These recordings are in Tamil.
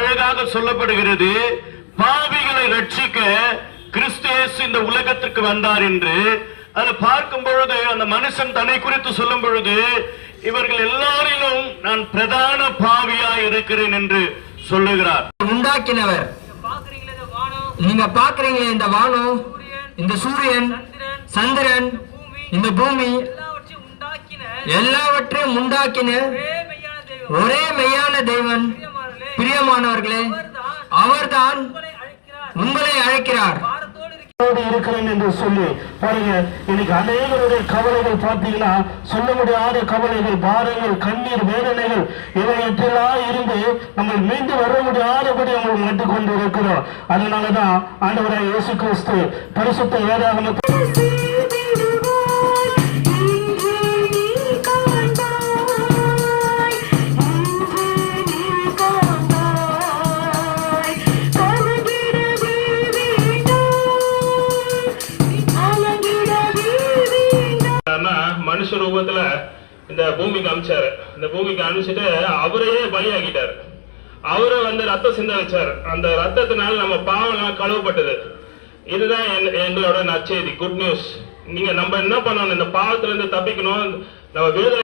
அழகாக சொல்லப்படுகிறது பாவிகளை ரட்சிக்க கிறிஸ்து இந்த உலகத்திற்கு வந்தார் என்று. அதை பார்க்கும் பொழுது அந்த மனுஷன் தன்னை குறித்து சொல்லும் பொழுது இவர்கள் எல்லாரிலும் நான் பிரதான பாவியா இருக்கிறேன் என்று சொல்லுகிறார். உண்டாக்கினவர். நீங்க பாக்குறீங்களே இந்த வானம் இந்த சூரியன் சந்திரன் இந்த பூமி. எல்லாவற்றையும் உண்டாக்கின ஒரே மெய்யான ஒரே மெய்யான தெய்வம் தேவன். பிரியமானவர்களே, அவர்தான் உங்களை அழைக்கிறார். இருக்கிறேன் என்று சொல்லி பாருங்க இன்னைக்கு அநேகருடைய கவலைகள் பார்த்தீங்கன்னா சொல்ல முடியாத கவலைகள் பாரங்கள் கண்ணீர் வேதனைகள் இவையற்றெல்லாம் இருந்து நம்ம மீண்டு வர முடியாதபடி அவங்க நட்டு கொண்டு இருக்கிறோம் அதனாலதான் ஆண்டவராய் இயேசு கிறிஸ்து பரிசுத்த வேதாகமத்தை மனுஷ ரூபத்துல இந்த பூமிக்கு அனுப்பிச்சாரு இந்த பூமிக்கு அனுப்பிச்சிட்டு அவரையே பலியாக்கிட்டாரு. அவரை வந்து ரத்தம் சிந்த வச்சாரு. அந்த ரத்தத்தினால நம்ம பாவம் கழுவப்பட்டது. இதுதான் எங்களோட நச்செய்தி குட் நியூஸ் நீங்க நம்ம என்ன பண்ணணும்? இந்த பாவத்துல இருந்து தப்பிக்கணும். நம்ம வேத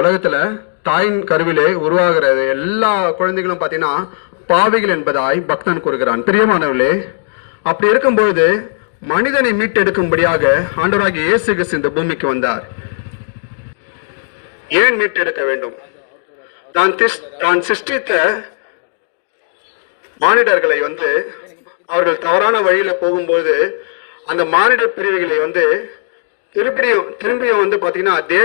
உலகத்துல தாயின் கருவிலே உருவாகிறது எல்லா குழந்தைகளும் பார்த்தீங்கன்னா பாவிகள் என்பதாய் பக்தன் கூறுகிறான். பிரியமானவர்களே அப்படி இருக்கும்பொழுது மனிதனை மீட்டெடுக்கும்படியாக ஆண்டவராகிய இயேசு கிறிஸ்து இந்த பூமிக்கு வந்தார். ஏன் மீட்டெடுக்க வேண்டும்? தான் தான் சிருஷ்டித்த மானிடர்களை வந்து அவர்கள் தவறான வழியில போகும்போது அந்த மானிடர் பிரிவுகளை வந்து திருப்பியும் திரும்பியும் வந்து பாத்தீங்கன்னா தேவ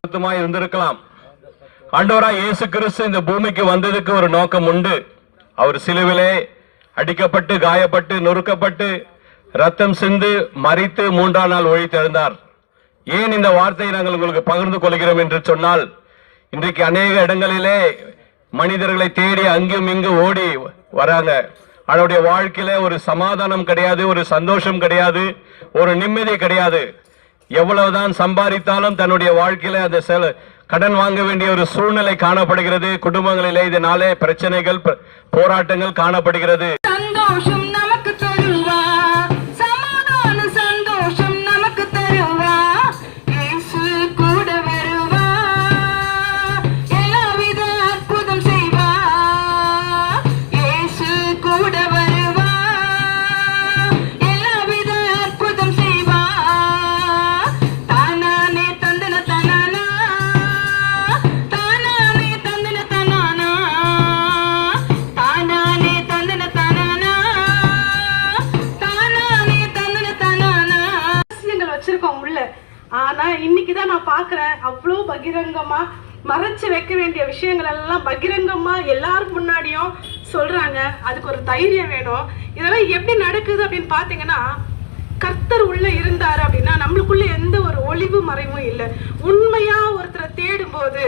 சுத்தமாய் இருந்திருக்கலாம். ஆண்டவராய் இயேசு கிறிஸ்து இந்த பூமிக்கு வந்ததுக்கு ஒரு நோக்கம் உண்டு. அவர் சிலுவிலே அடிக்கப்பட்டு காயப்பட்டு நொறுக்கப்பட்டு ரத்தம் சிந்து மறித்து மூன்றாம் நாள் ஒழித்தெழுந்தார் ஏன் இந்த வார்த்தையை நாங்கள் உங்களுக்கு பகிர்ந்து கொள்கிறோம் என்று சொன்னால் இன்றைக்கு அநேக இடங்களிலே மனிதர்களை தேடி அங்கும் இங்கு ஓடி வராங்க. அவருடைய வாழ்க்கையில ஒரு சமாதானம் கிடையாது ஒரு சந்தோஷம் கிடையாது ஒரு நிம்மதி கிடையாது. எவ்வளவுதான் சம்பாதித்தாலும் தன்னுடைய வாழ்க்கையில அந்த செல கடன் வாங்க வேண்டிய ஒரு சூழ்நிலை காணப்படுகிறது. குடும்பங்களிலே இதனாலே பிரச்சனைகள் போராட்டங்கள் காணப்படுகிறது. விஷயங்கள் எல்லாம் பகிரங்கமா எல்லாரும் முன்னாடியும் சொல்றாங்க. அதுக்கு ஒரு தைரியம் வேணும். இதெல்லாம் எப்படி நடக்குது அப்படின்னு பாத்தீங்கன்னா கர்த்தர் உள்ள இருந்தாரு அப்படின்னா நம்மளுக்குள்ள எந்த ஒரு ஒளிவு மறைவும் இல்லை. உண்மையா ஒருத்தரை தேடும் போது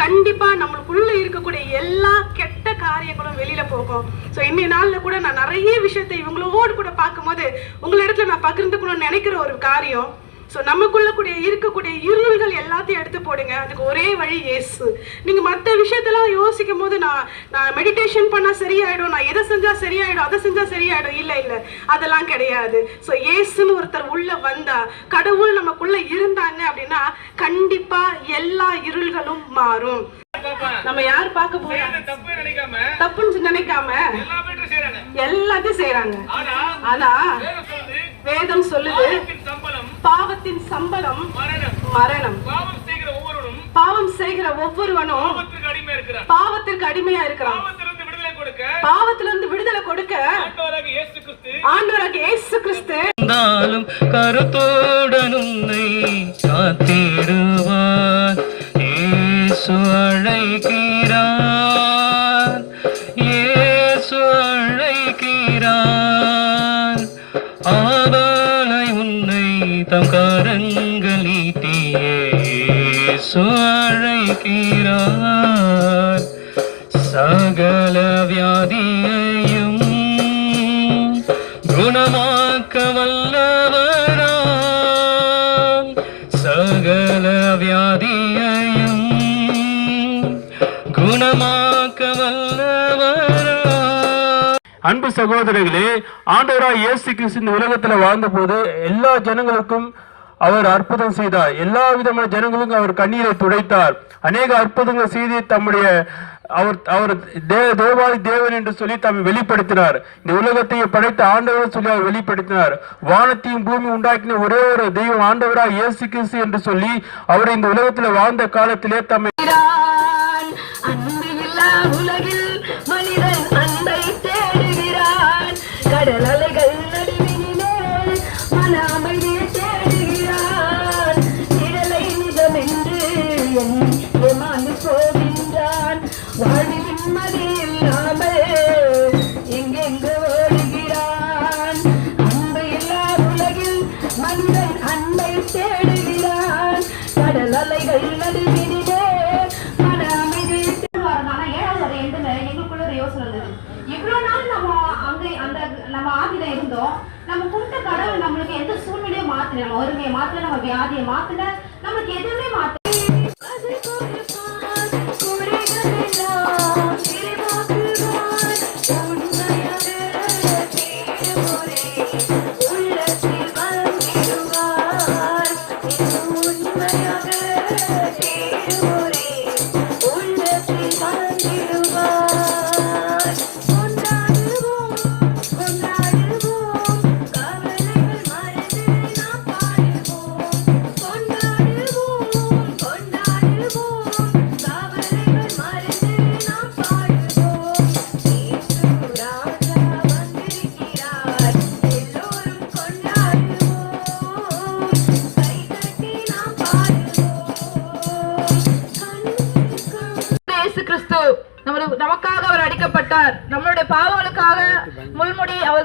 கண்டிப்பா நம்மளுக்குள்ள இருக்கக்கூடிய எல்லா கெட்ட காரியங்களும் வெளியில போகும். ஸோ இன்னைய நாள்ல கூட நான் நிறைய விஷயத்தை இவங்களோடு கூட பார்க்கும்போது உங்களிடத்துல நான் பகிர்ந்துக்கணும்னு நினைக்கிற ஒரு காரியம் ஸோ நமக்குள்ள கூடிய இருக்கக்கூடிய இருள்கள் எல்லாத்தையும் எடுத்து போடுங்க. அதுக்கு ஒரே வழி இயேசு. நீங்க மற்ற விஷயத்தெல்லாம் யோசிக்கும் போது நான் நான் மெடிடேஷன் பண்ணா சரியாயிடும் நான் எதை செஞ்சா சரியாயிடும் அதை செஞ்சா சரியாயிடும். இல்ல இல்ல. அதெல்லாம் கிடையாது. ஸோ இயேசுன்னு ஒருத்தர் உள்ள வந்தா கடவுள் நமக்குள்ள இருந்தாங்க அப்படின்னா கண்டிப்பா எல்லா இருள்களும் மாறும். நம்ம யார் பார்க்க போறோம்? தப்புன்னு நினைக்காம. எல்லாத்தையும் செய்யறாங்க. ஆனா வேதம் சொல்லுது பாவத்தின் சம்பளம் மரணம். பாவம் செய்கிற ஒவ்வொருவனும் பாவத்திற்கு அடிமையா இருக்கிறான். பாவத்திலிருந்து விடுதலை கொடுக்க ஆண்டவராக இயேசு கிறிஸ்து இருந்தாலும் கருத்துடன் உன்னை காத்திடுவார். இயேசு அழைக்கிறார். சுகமாக்க வல்லவராம் சகல வியாதியையும் குணமாக்க அன்பு சகோதரர்களே ஆண்டவராய் இயேசு கிறிஸ்து இந்த வாழ்ந்த போது எல்லா ஜனங்களுக்கும் அவர் அற்புதம் செய்தார். எல்லா விதமான ஜனங்களுக்கும் அவர் கண்ணீரை துடைத்தார். அநேக அற்புதங்கள் செய்து தம்முடைய அவர் அவர் தே தேவாதி தேவன் என்று சொல்லி தம்மை வெளிப்படுத்தினார். இந்த உலகத்தையும் படைத்த ஆண்டவர் சொல்லி அவர் வெளிப்படுத்தினார். வானத்தையும் பூமி உண்டாக்கின ஒரே ஒரு தெய்வம் ஆண்டவராக இயேசு கிறிஸ்து என்று சொல்லி அவர் இந்த உலகத்துல வாழ்ந்த காலத்திலே தம்மை நம்ம ஆதியில இருந்தோம் நம்ம கொடுத்த கடவுள் நம்மளுக்கு எந்த சூழ்நிலையும் மாத்தல நம்ம ஒருமையை மாத்தல நம்ம வியாதியை மாத்தல நம்மளுக்கு எதுவுமே மாத்தல you.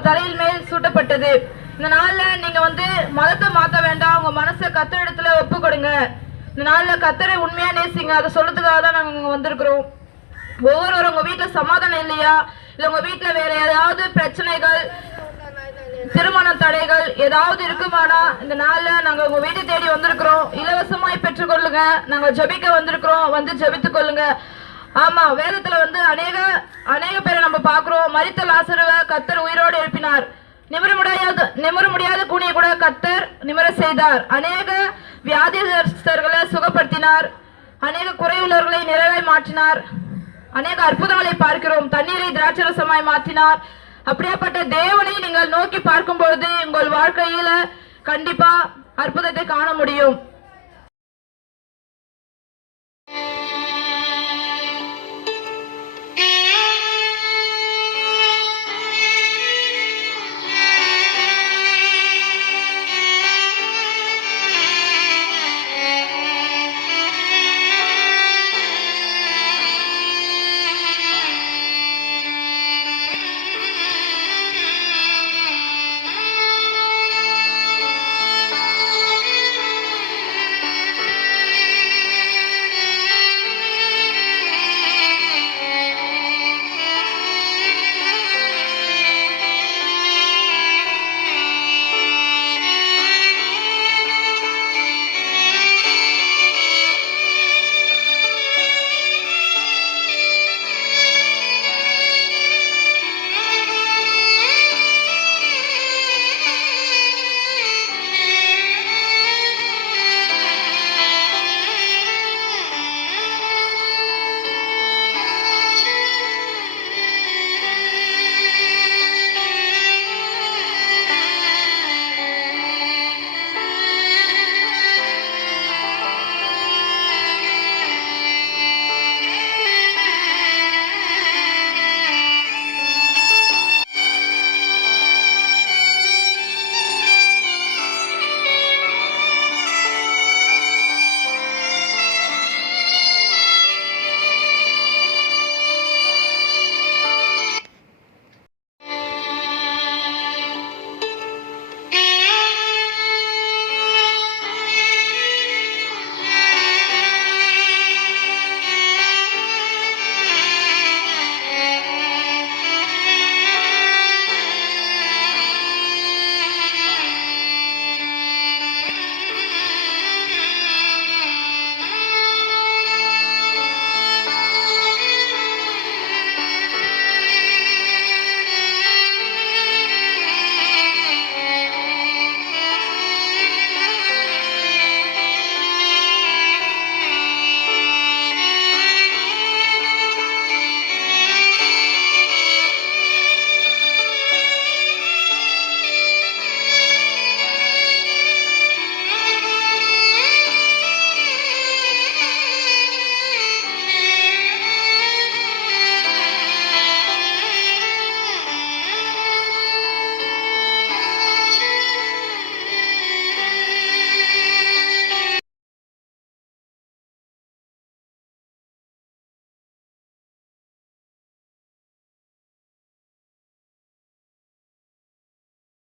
முள்முடி தலையில் மேல் சூட்டப்பட்டது. இந்த நாள்ல நீங்க வந்து மதத்தை மாத்த வேண்டாம். உங்க மனசை கத்தரிடத்துல ஒப்பு கொடுங்க இந்த நாள்ல கத்தரை உண்மையா நேசிங்க. அதை சொல்றதுக்காக தான் நாங்க இங்க வந்திருக்கிறோம். ஒவ்வொருவரும் உங்க வீட்டுல சமாதானம் இல்லையா? இல்ல உங்க வீட்டுல வேற ஏதாவது பிரச்சனைகள் திருமண தடைகள் ஏதாவது இருக்குமானா இந்த நாள்ல நாங்க உங்க வீட்டை தேடி வந்திருக்கிறோம். இலவசமாய் பெற்றுக்கொள்ளுங்க. நாங்க ஜெபிக்க வந்திருக்கிறோம். வந்து ஜபித்துக் கொள்ளுங்க. ஆமா வேதத்துல வந்து அநேக அநேக பேரை நம்ம பாக்குறோம் மறித்த லாசருவ கத்தர் உயிரோடு எழுப்பினார். நிமிர முடியாத நிமிர முடியாத கூனிய கூட கத்தர் நிமிர செய்தார். அநேக வியாதியஸ்தர்களை சுகப்படுத்தினார். அநேக குறையுள்ளவர்களை நிறைவாய் மாற்றினார். அநேக அற்புதங்களை பார்க்கிறோம். தண்ணீரை திராட்சரசமாய் மாற்றினார். அப்படியாப்பட்ட தேவனை நீங்கள் நோக்கி பார்க்கும் பொழுது உங்கள் வாழ்க்கையில கண்டிப்பா அற்புதத்தை காண முடியும்.